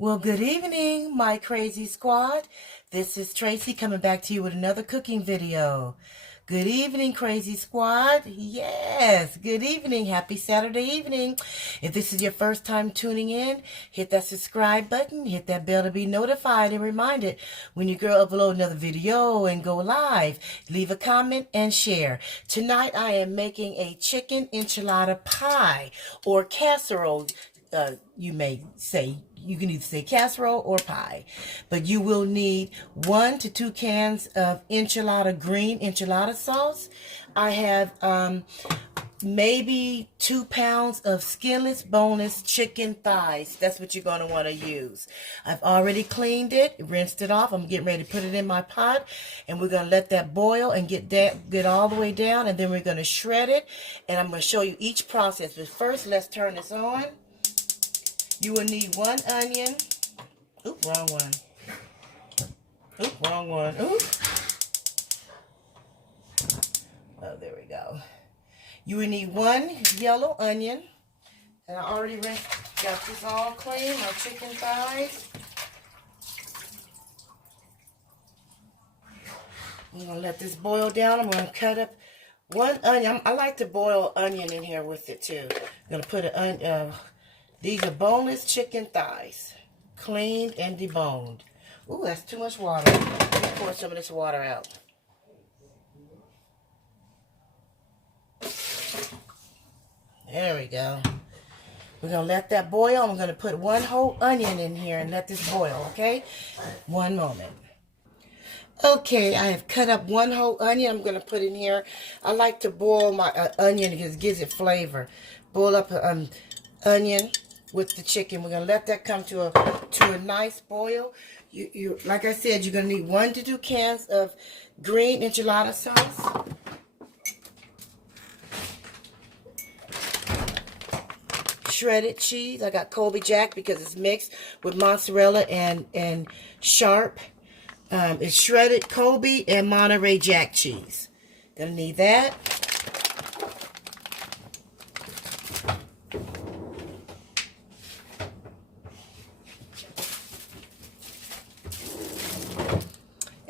Well, good evening, my crazy squad. This is Tracy coming back to you with another cooking video. Good evening, crazy squad. Yes, good evening. Happy Saturday evening. If this is your first time tuning in, hit that subscribe button, hit that bell to be notified and reminded when your girl upload another video and go live. Leave a comment and share. Tonight I am making a chicken enchilada pie or casserole. You may say, you can either say casserole or pie, but you will need 1 to 2 cans of green enchilada sauce. I have maybe 2 pounds of skinless, boneless chicken thighs. That's what you're going to want to use. I've already cleaned it, rinsed it off. I'm getting ready to put it in my pot, and we're going to let that boil and get all the way down, and then we're going to shred it, and I'm going to show you each process. But first, let's turn this on. You will need 1 onion. Oop, wrong one. Oop, wrong one. Oop. Oh, there we go. You will need 1 yellow onion. And I already got this all clean, my chicken thighs. I'm going to let this boil down. I'm going to cut up 1 onion. I like to boil onion in here with it too. I'm going to put an these are boneless chicken thighs, cleaned and deboned. Ooh, that's too much water. Let me pour some of this water out. There we go. We're going to let that boil. I'm going to put 1 whole onion in here and let this boil, okay? 1 moment. Okay, I have cut up 1 whole onion. I'm going to put in here. I like to boil my onion because it gives it flavor. Boil up onion with the chicken. We're gonna let that come to a nice boil. You like I said, you're gonna need 1 to 2 cans of green enchilada sauce. Shredded cheese. I got Colby Jack because it's mixed with mozzarella and sharp. It's shredded Colby and Monterey Jack cheese. Gonna need that.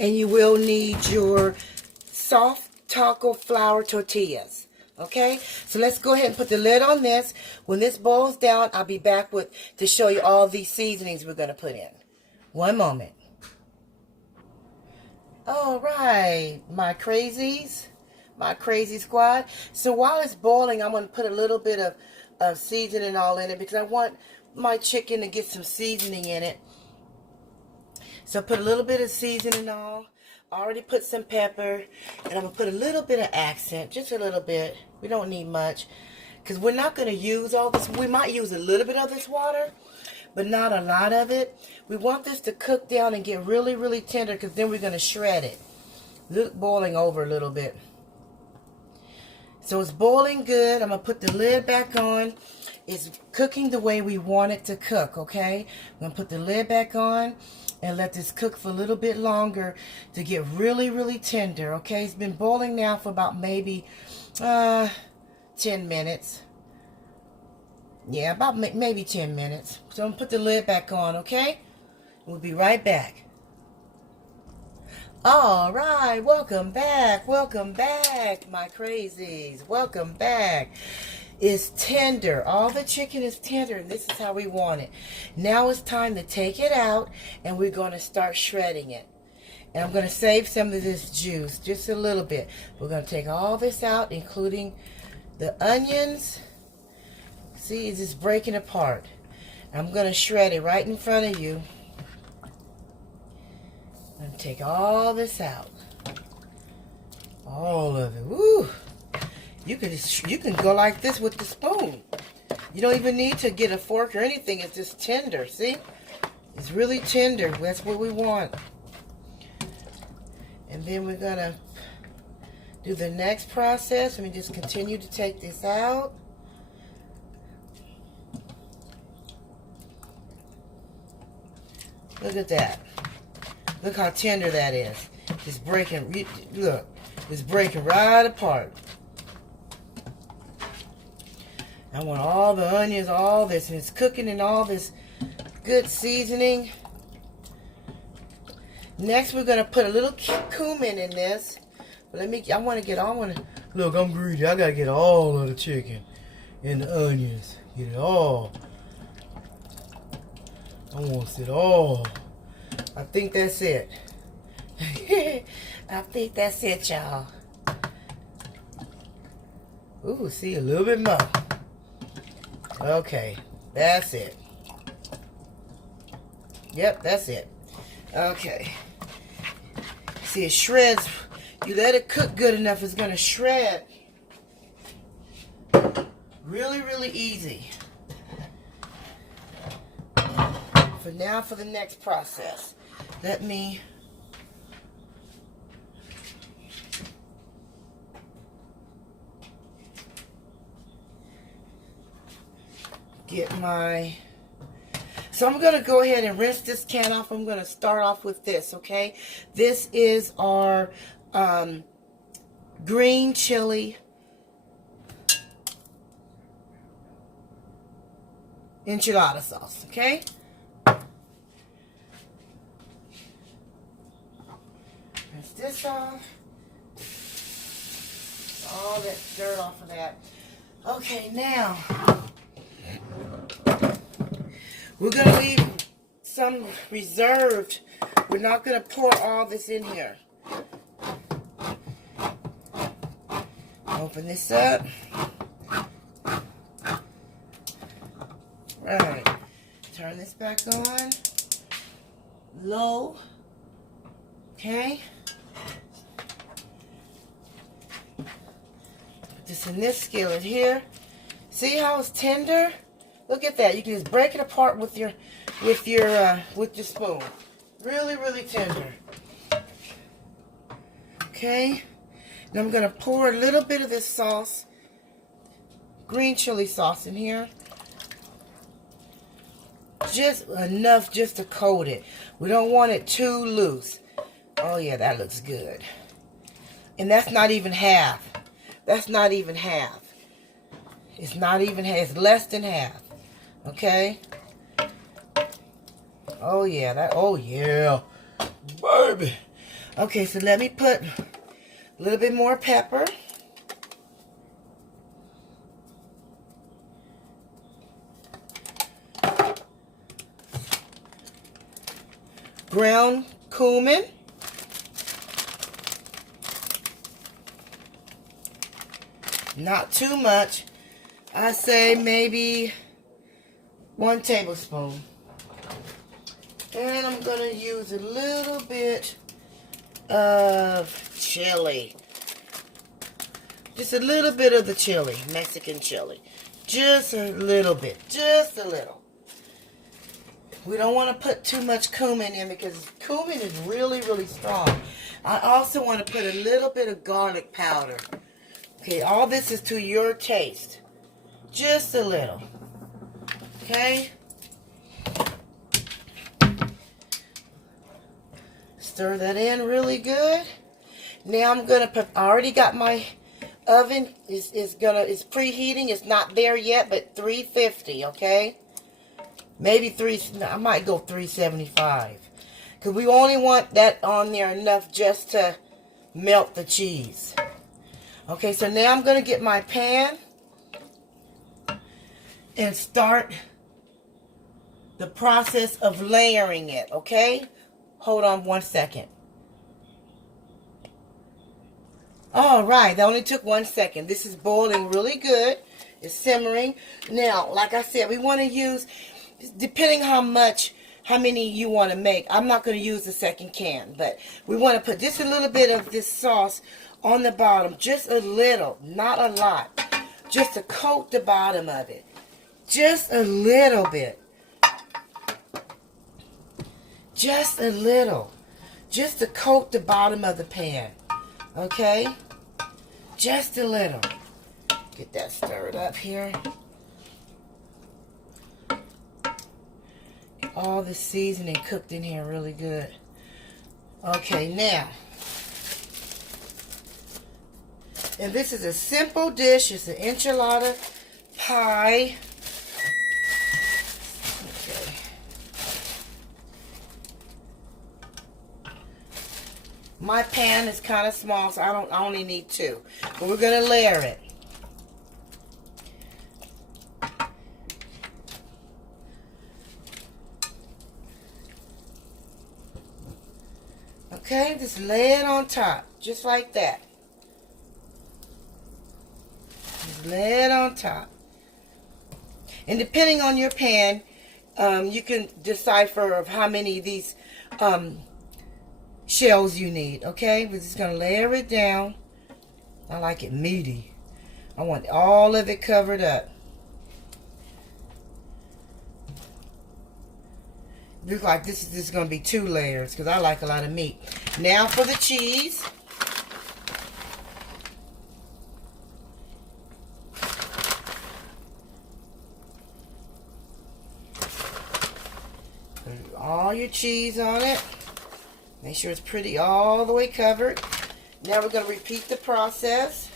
And you will need your soft taco flour tortillas. Okay? So let's go ahead and put the lid on this. When this boils down, I'll be back to show you all these seasonings we're going to put in. 1 moment. All right, my crazies, my crazy squad. So while it's boiling, I'm going to put a little bit of seasoning all in it because I want my chicken to get some seasoning in it. So put a little bit of seasoning on. I already put some pepper. And I'm going to put a little bit of accent. Just a little bit. We don't need much. Because we're not going to use all this. We might use a little bit of this water. But not a lot of it. We want this to cook down and get really, really tender. Because then we're going to shred it. Boiling over a little bit. So it's boiling good. I'm going to put the lid back on. It's cooking the way we want it to cook. Okay? I'm going to put the lid back on. And let this cook for a little bit longer to get really, really tender. Okay, it's been boiling now for about maybe 10 minutes. Yeah, about maybe 10 minutes. So I'm going to put the lid back on, okay? We'll be right back. All right, welcome back, my crazies. Welcome back. It's tender. All the chicken is tender, and this is how we want it. Now it's time to take it out, and we're going to start shredding it. And I'm going to save some of this juice, just a little bit. We're going to take all this out, including the onions. See, it's just breaking apart. I'm going to shred it right in front of you. I'm going to take all this out. All of it. Woo! You can go like this with the spoon. You don't even need to get a fork or anything. It's just tender. See? It's really tender. That's what we want. And then we're going to do the next process. Let me just continue to take this out. Look at that. Look how tender that is. It's breaking. Look. It's breaking right apart. I want all the onions, all this, and it's cooking in all this good seasoning. Next, we're going to put a little cumin in this. But look, I'm greedy. I got to get all of the chicken and the onions. Get it all. I want it all. I think that's it. I think that's it, y'all. Ooh, see, a little bit more. Okay, that's it. Yep, that's it. Okay. See, it shreds. You let it cook good enough, it's going to shred. Really, really easy. For now, for the next process, let me get my... So I'm going to go ahead and rinse this can off. I'm going to start off with this, okay? This is our green chili enchilada sauce, okay? Rinse this off. All that dirt off of that. Okay, now we're going to leave some reserved. We're not going to pour all this in here. Open this up. Right. Turn this back on. Low. Okay. Put this in this skillet here. See how it's tender? Look at that. You can just break it apart with your spoon. Really, really tender. Okay. Now I'm going to pour a little bit of this sauce, green chili sauce, in here. Just enough just to coat it. We don't want it too loose. Oh yeah, that looks good. And that's not even half. That's not even half. It's not even half. It's less than half. Okay. Oh yeah, oh yeah, baby. Okay, so let me put a little bit more pepper. Ground cumin. Not too much. I say maybe 1 tablespoon. And I'm going to use a little bit of chili. Just a little bit of the chili, Mexican chili. Just a little bit. Just a little. We don't want to put too much cumin in because cumin is really, really strong. I also want to put a little bit of garlic powder. Okay, all this is to your taste. Just a little. Okay? Stir that in really good. Now I'm gonna put. I already got my oven is preheating. It's not there yet, but 350. Okay, maybe I might go 375 because we only want that on there enough just to melt the cheese. Okay, so now I'm gonna get my pan and start the process of layering it. Okay. Hold on 1 second. All right, that only took 1 second. This is boiling really good. It's simmering. Now, like I said, we want to use, depending how many you want to make. I'm not going to use the second can, but we want to put just a little bit of this sauce on the bottom. Just a little, not a lot. Just to coat the bottom of it. Just a little bit. Just a little. Just to coat the bottom of the pan. Okay? Just a little. Get that stirred up here. All the seasoning cooked in here really good. Okay, now. And this is a simple dish. It's an enchilada pie. Okay. My pan is kind of small, so I only need 2. But we're going to layer it. Okay, just lay it on top, just like that. Just lay it on top. And depending on your pan, you can decipher of how many of these shells you need. Okay, we're just going to layer it down. I like it meaty. I want all of it covered up. Looks like this is just going to be 2 layers because I like a lot of meat. Now for the cheese. Put all your cheese on it. Make sure it's pretty all the way covered. Now we're going to repeat the process.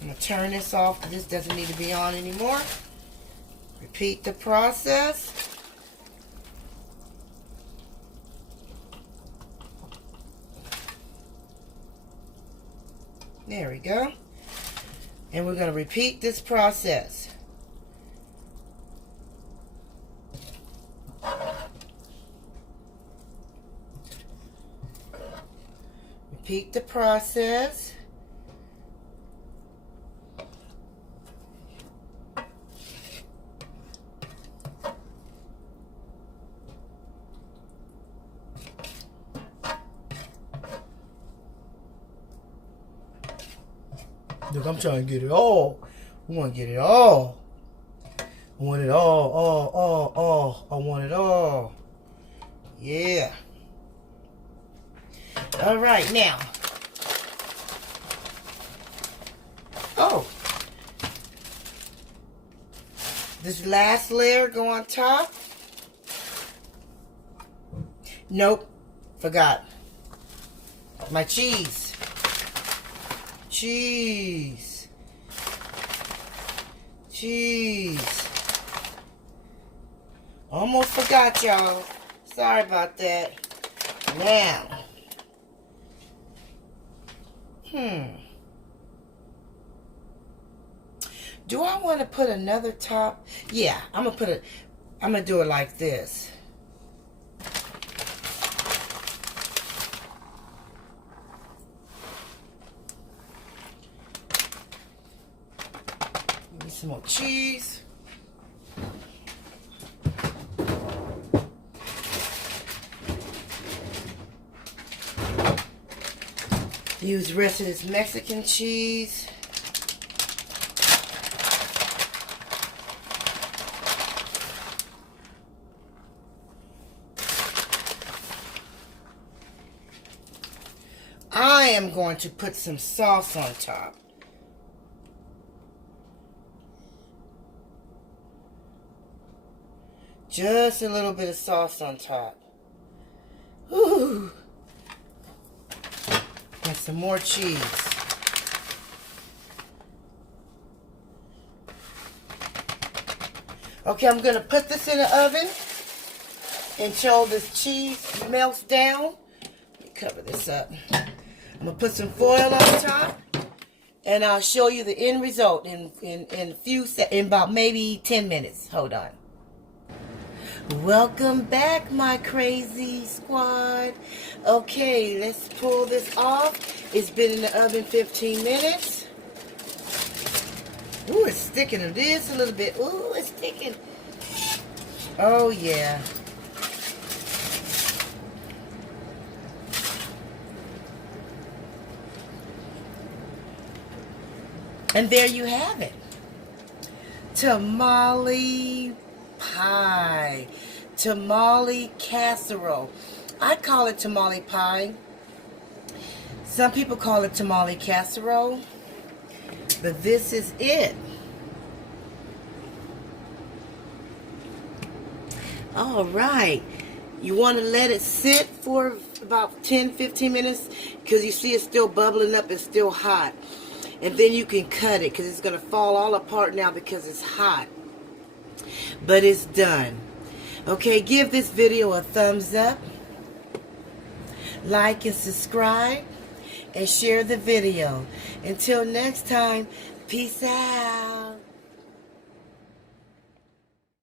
I'm going to turn this off because this doesn't need to be on anymore. Repeat the process. There we go. And we're going to repeat this process. Repeat the process. Look, I'm trying to get it all. I want to get it all. I want it all. I want it all. Yeah. All right, now. Oh. This last layer go on top. Nope. Forgot. My cheese. Cheese. Almost forgot, y'all. Sorry about that. Now. Do I want to put another top? Yeah, I'm gonna do it like this. Give me some more cheese. Use the rest of this Mexican cheese. I am going to put some sauce on top. Just a little bit of sauce on top. Ooh. And some more cheese. Okay, I'm going to put this in the oven until this cheese melts down. Let me cover this up. I'm going to put some foil on top, and I'll show you the end result in about maybe 10 minutes. Hold on. Welcome back, my crazy squad. Okay, let's pull this off. It's been in the oven 15 minutes. Ooh, it's sticking. It is a little bit. Ooh, it's sticking. Oh, yeah. And there you have it. Tamale pie. Tamale casserole. I call it tamale pie. Some people call it tamale casserole. But this is it. All right. You want to let it sit for about 10-15 minutes because you see it's still bubbling up. It's still hot. And then you can cut it because it's going to fall all apart now because it's hot. But it's done. Okay, give this video a thumbs up, like and subscribe, and share the video. Until next time, peace out.